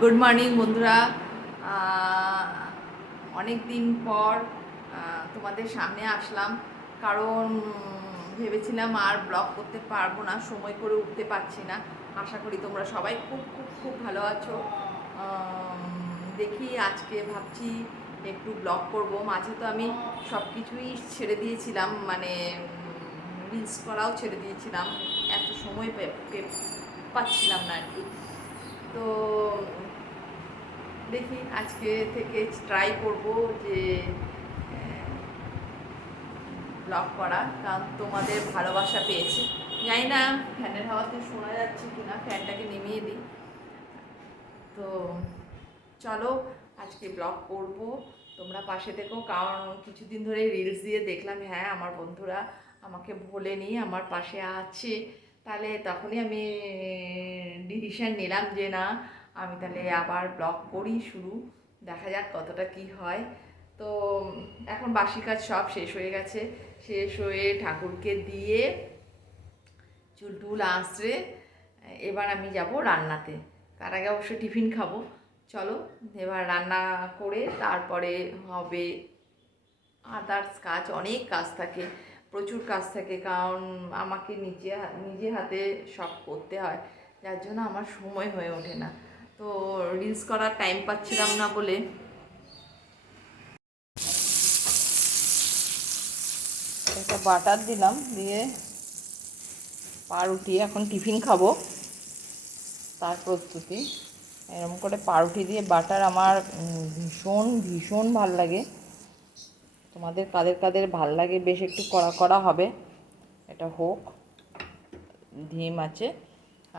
Good morning বন্ধুরা। অনেক দিন পর তোমাদের সামনে আসলাম। কারণ ভেবেছিলাম আর ব্লগ করতে পারব না, সময় করে উঠতে পারছি না। আশা করি তোমরা সবাই খুব খুব খুব ভালো আছো। দেখি আজকে ভাবছি একটু ব্লগ করব। মাঝে তো আমি সব কিছুই ছেড়ে দিয়েছিলাম মানে রিলস করাও ছেড়ে দিয়েছিলাম। এত সময় পাচ্ছিলাম না আর কি। তো দেখি আজকে থেকে ট্রাই করব যে ব্লগ করা, কারণ তোমাদের ভালোবাসা পেয়েছি। জানি না, ফ্যানের হাওয়াতে শোনা যাচ্ছে কি না ফ্যানটাকে নিমিয়ে দিই। তো চলো, আজকে ব্লগ করব। তোমরা পাশে থেকো, কারণ কিছুদিন ধরে রিলস দিয়ে দেখলাম হ্যাঁ আমার বন্ধুরা আমাকে ভোলেনি আমার পাশে আছে। তাহলে তখনই আমি ডিসিশন নিলাম যে না আমি তাহলে আবার ব্লগ করি শুরু। দেখা যাক কতটা কি হয়। তো, এখন বাসি কাজ সব শেষ হয়ে গেছে। শেষ হয়ে ঠাকুরকে দিয়ে চুল টুল আঁচড়ে এবার আমি যাব রান্নাতে। তার আগে অবশ্য টিফিন খাব। চলো, এবার রান্না করে তারপরে হবে আদার্স কাজ। অনেক কাজ থাকে, প্রচুর কাজ থাকে, কারণ আমাকে নিজে নিজে হাতে সব করতে হয়। যার জন্য আমার সময় হয়ে ওঠে না। তো রিলস করার টাইম পাচ্ছিলাম না বলে। একটা বাটার দিলাম, দিয়ে পাউরুটি এখন টিফিন খাব, তার প্রস্তুতি। এরকম করে পাউরুটি দিয়ে বাটার আমার ভীষণ ভীষণ ভালো লাগে। তোমাদের কাদের কাদের ভালো লাগে বেশ একটু কড়া কড়া হবে, এটা হোক, ডিম আছে।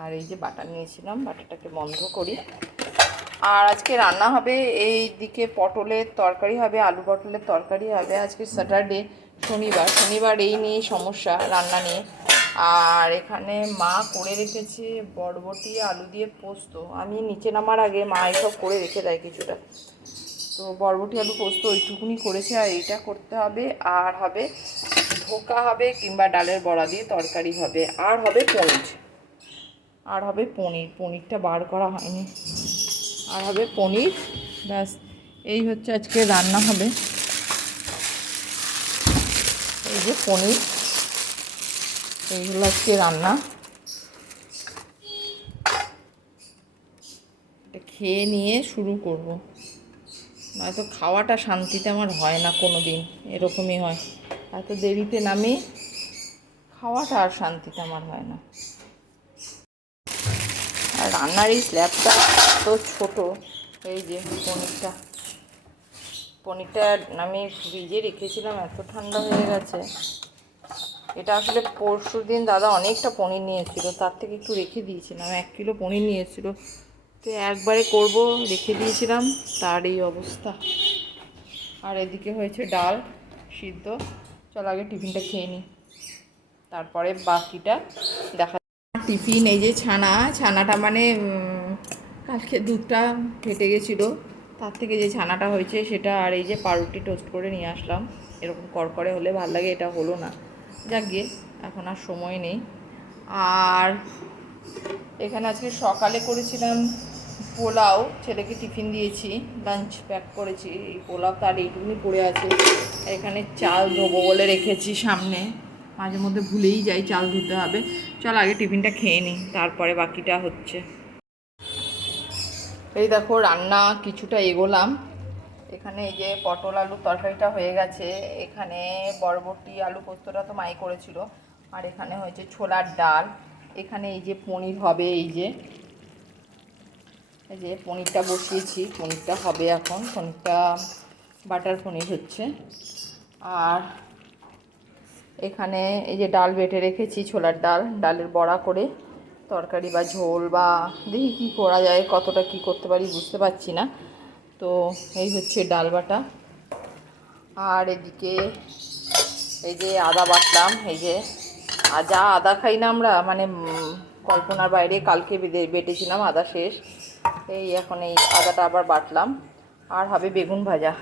আর এই যে বাটার নিয়েছিলাম, বাটারটাকে বন্ধ করি। আর আজকে রান্না হবে এই দিকে পটলের তরকারি হবে, আলু পটলের তরকারি হবে। আজকে স্যাটারডে শনিবার। শনিবার এই নিয়ে সমস্যা রান্না নিয়ে। আর এখানে মা করে রেখেছে বরবটি, আলু দিয়ে পোস্ত। আমি নিচে নামার আগে মা এসব করে রেখে দেয় কিছুটা। তো বরবটি, আলু, পোস্ত ওইটুকুনি করেছে আর এইটা করতে হবে। আর হবে ধোকা হবে কিংবা ডালের বড়া দিয়ে তরকারি হবে। আর হবে পনির আর হবে পনির, পনিরটা বার করা হয়নি। আর হবে পনির, ব্যাস, এই হচ্ছে আজকে রান্না হবে। এই যে পনির এইগুলো আজকে রান্না। এটা খেয়ে নিয়ে শুরু করব। নয়তো খাওয়াটা শান্তিতে আমার হয় না কোনো দিন এরকমই হয়। এত দেরিতে নামি, খাওয়াটা আর শান্তিতে আমার হয় না। রান্নার এই স্ল্যাবটা তো ছোট। এই যে পনিরটা। পনিরটা আমি ফ্রিজে রেখেছিলাম, এত ঠান্ডা হয়ে গেছে। এটা আসলে পরশু দিন দাদা অনেকটা পনির নিয়েছিল, তার থেকে একটু রেখে দিয়েছিলাম, এক কিলো পনির নিয়েছিল। তো একবারে করব, রেখে দিয়েছিলাম, তার এই অবস্থা। আর এদিকে হয়েছে ডাল সিদ্ধ। চল আগে টিফিনটা খেয়ে নিই তারপরে বাকিটা দেখা টিফিন, এই যে ছানা, ছানাটা মানে কালকে দুধটা ফেটে গেছিল। তার থেকে যে ছানাটা হয়েছে সেটা আর এই যে পাউরুটি টোস্ট করে নিয়ে আসলাম। এরকম করকরে হলে ভালো লাগে, এটা হলো না। যাক গিয়ে এখন আর সময় নেই। আর এখানে আজকে সকালে করেছিলাম পোলাও, ছেলেকে টিফিন দিয়েছি লাঞ্চ প্যাক করেছি। এই পোলাও তার এইটুকুনি পড়ে আছে। এখানে চাল ধোবো বলে রেখেছি সামনে। মাঝে মধ্যে ভুলেই যাই, চাল ধুতে হবে। চল আগে টিফিনটা খেয়ে নিই, তারপরে বাকিটা হচ্ছে। এই দেখো, রান্না কিছুটা এগোলাম। এখানে এই যে পটল আলু তরকারিটা হয়ে গেছে। এখানে বরবটি আলু পোস্তটা তো মাই করেছিল। আর এখানে হয়েছে ছোলার ডাল। এখানে এই যে পনির হবে, এই যে। এই যে পনিরটা বসিয়েছি, পনিরটা হবে এখন। পনিরটা, বাটার পনির হচ্ছে। আর এখানে এই যে ডাল বেটে রেখেছি ছোলার ডাল, ডালের বড়া করে, তরকারি বা ঝোল বা দেখি কী করা যায়, কতটা কি করতে পারি বুঝতে পারছি না। তো এই হচ্ছে ডাল বাটা। আর এদিকে এই যে আদা বাটলাম, এই যে যা আদা খাই না আমরা মানে কল্পনার বাইরে কালকে বেটে- বেটেছিলাম আদা শেষ। এই এখন এই আদাটা আবার বাটলাম। আর হবে বেগুন ভাজা।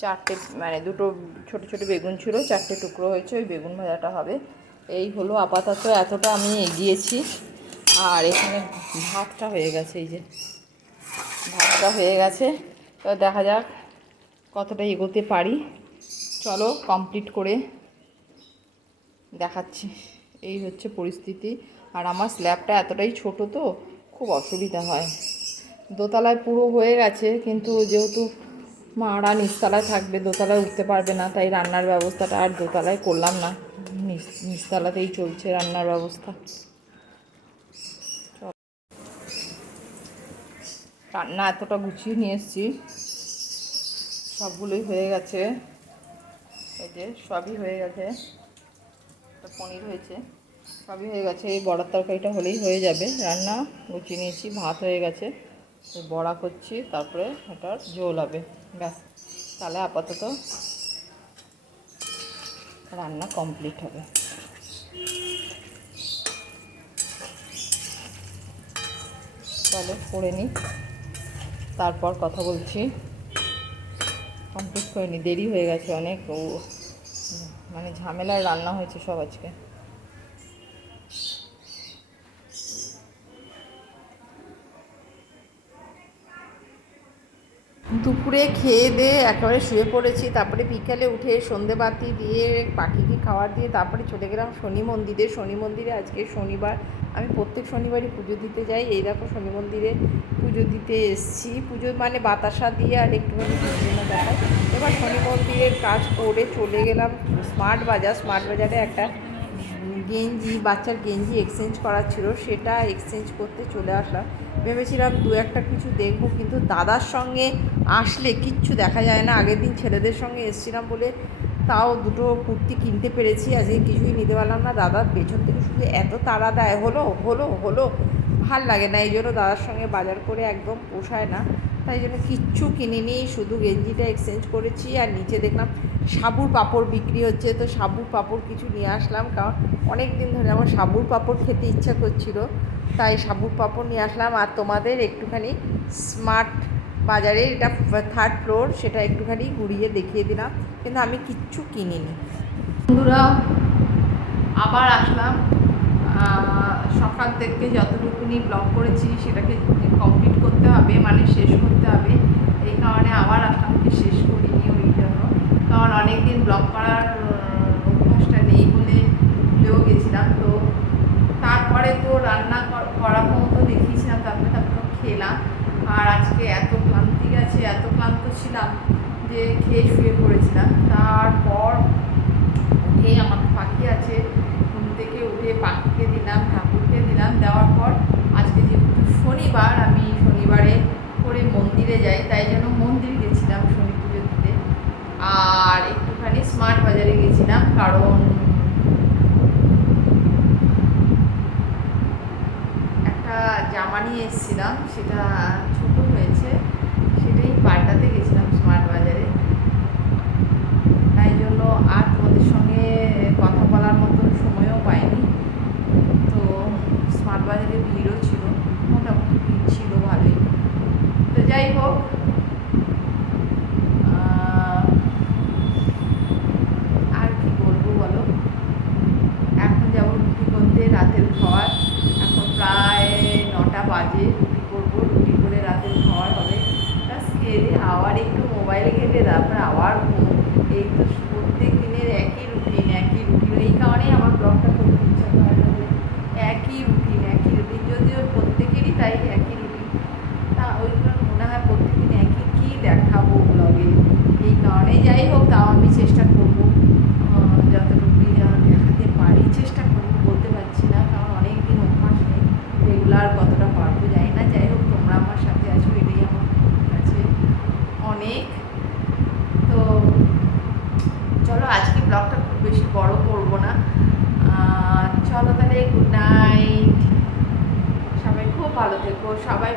চারটে মানে দুটো ছোট ছোট বেগুন ছিল, চারটে টুকরো হয়েছে, ওই বেগুন ভাজাটা হবে। এই হলো আপাতত এতটা আমি এগিয়েছি। আর এখানে ভাতটা হয়ে গেছে, এই যে। ভাতটা হয়ে গেছে। তো দেখা যাক কতটা এগোতে পারি। চলো কমপ্লিট করে দেখাচ্ছি। এই হচ্ছে পরিস্থিতি। আর আমার স্ল্যাবটা এতটাই ছোট তো, খুব অসুবিধা হয়। দোতলায় পুরো হয়ে গেছে, কিন্তু যেহেতু মারা নিচতলায় থাকবে, দোতলায় উঠতে পারবে না, তাই রান্নার ব্যবস্থাটা আর দোতলায় করলাম না। নিচ, নিচতলাতেই চলছে রান্নার ব্যবস্থা। রান্না এতটা গুছিয়ে নিয়ে এসেছি। সবগুলোই হয়ে গেছে। এই যে সবই হয়ে গেছে। একটা পনির হয়েছে। সবই হয়ে গেছে। এই বড়ার তরকারিটা হলেই হয়ে যাবে। রান্না গুছিয়ে নিয়েছি। ভাত হয়ে গেছে। বড়া করছি। তারপরে এটার ঝোল হবে। ব্যাস, তাহলে আপাতত রান্না কমপ্লিট হবে। চলো করে নিই। তারপর কথা বলছি। কমপ্লিট করে নিই। দেরি হয়ে গেছে অনেক। মানে ঝামেলায় রান্না হয়েছে সব আজকে। দুপুরে খেয়ে দিয়ে একেবারে শুয়ে পড়েছি, তারপরে বিকালে উঠে সন্ধে বাতি দিয়ে, পাখিকে খাবার দিয়ে, তারপরে চলে গেলাম শনি মন্দিরে। শনি মন্দিরে আজকে শনিবার, আমি প্রত্যেক শনিবারই পুজো দিতে যাই। এই দেখো শনি মন্দিরে পুজো দিতে এসছি। পুজো মানে বাতাসা দিয়ে আর একটুখানি পুজো দেখায়। এবার শনি মন্দিরের কাজ করে চলে গেলাম স্মার্ট বাজার। স্মার্ট বাজারে একটা গেঞ্জি, বাচ্চার গেঞ্জি এক্সচেঞ্জ করার ছিল, সেটা এক্সচেঞ্জ করতে চলে আসলাম। ভেবেছিলাম দু একটা কিছু দেখব, কিন্তু দাদার সঙ্গে আসলে কিচ্ছু দেখা যায় না। আগের দিন ছেলেদের সঙ্গে এসেছিলাম বলে তাও দুটো কুর্তি কিনতে পেরেছি, আজকে কিছুই নিতে পারলাম না। দাদার পেছন থেকে শুধু এত তাড়া দেয়, হলো হলো হলো, ভালো লাগে না। এই জন্য দাদার সঙ্গে বাজার করে একদম পোষায় না। তাই জন্য কিচ্ছু কিনিনি, শুধু গেঞ্জিটা এক্সচেঞ্জ করেছি আর নিচে দেখলাম সাবুর পাঁপড় বিক্রি হচ্ছে, তো সাবুর পাঁপড় কিছু নিয়ে আসলাম, কারণ অনেক দিন ধরে আমার সাবুর পাঁপড় খেতে ইচ্ছা করছিল, তাই সাবুর পাঁপড় নিয়ে আসলাম, আর তোমাদের একটুখানি স্মার্ট বাজারে এটা থার্ড ফ্লোর সেটা একটুখানি ঘুরিয়ে দেখিয়ে দিলাম, কিন্তু আমি কিচ্ছু কিনিনি। বন্ধুরা, আবার আসলাম সকাল থেকে যতটুকুনি ব্লগ করেছি, সেটাকে কমপ্লিট করতে হবে মানে শেষ করতে হবে, এই কারণে আবার আসলাম শেষ জন্য কারণ অনেক দিন ব্লগ করার অভ্যাসটা নেই বলে ভুলেও গেছিলাম। তো তারপরে তো রান্না কর- মতো দেখিয়েছিলাম তারপরে তারপর খেলাম। আর আজকে এত ক্লান্তি গেছে এত ক্লান্ত ছিলাম যে খেয়ে শুয়ে পড়েছিলাম। তারপর উঠে আমার পাখি আছে, ঘুম থেকে উঠে পাখিকে দিলাম, ঠাকুরকে দিলাম। দেওয়ার পর আজকে যেহেতু শনিবার, আমি শনিবারে করে মন্দিরে যাই, তাই জন্য মন্দির দিতে আর একটুখানি স্মার্ট বাজারে গেছিলাম কারণ একটা জামা নিয়ে এসেছিলাম সেটা ছোট হয়েছে সেটাই পাল্টাতে গেছিলাম স্মার্ট বাজারে তাই জন্য আর তোমাদের সঙ্গে কথা বলার মতন সময়ও পাইনি তো স্মার্ট বাজারে ভিড়ও ছিল মোটামুটি ভিড় ছিল ভালোই তো যাই হোক আহ, আর কি বলব বলো এখন যাব রুটি করতে রাতের খাওয়ার এখন প্রায় নটা বাজে রুটি করব রুটি করে রাতের খাওয়ার হবে ব্যাস খেয়ে দিয়ে আবার একটু মোবাইল ঘেটে তারপরে আবার ঘুম এই তো প্রত্যেক দিনের একই রুটিন একই রুটিন এই কারণেই আমার ব্লগটা করতে ইচ্ছা করে না যে একই রুটিন একই রুটিন যদিও প্রত্যেকেরই তাই একই রুটিন তা ওইগুলো মনে হয় প্রত্যেকদিন একই কী দেখাবো ব্লগে এই যাই হোক, তাও আমি চেষ্টা করব। যতটুকু দেখাতে পারি চেষ্টা করব, বলতে পারছি না, কারণ অনেক দিন অভ্যাস নেই। রেগুলার কতটা পারব যাই না। যাই হোক, তোমরা আমার সাথে আছো, এটাই আমার কাছে অনেক। তো চলো, আজকে ব্লগটা খুব বেশি বড় করব না। চলো তাহলে গুড নাইট সবাই খুব ভালো থেকো। সবাই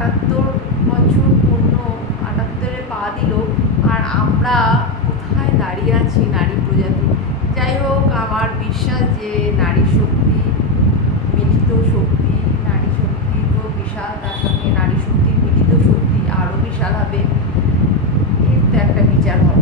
আটাত্তর বছর পূর্ণ, আটাত্তরে পা দিল। আর আমরা কোথায় দাঁড়িয়ে আছি নারী প্রজাতি? যাই হোক, আমার বিশ্বাস যে নারী শক্তি, মিলিত শক্তি, নারী শক্তি তো বিশাল, তার সঙ্গে নারী শক্তির মিলিত শক্তি আরও বিশাল হবে। এর তো একটা বিচার হবে।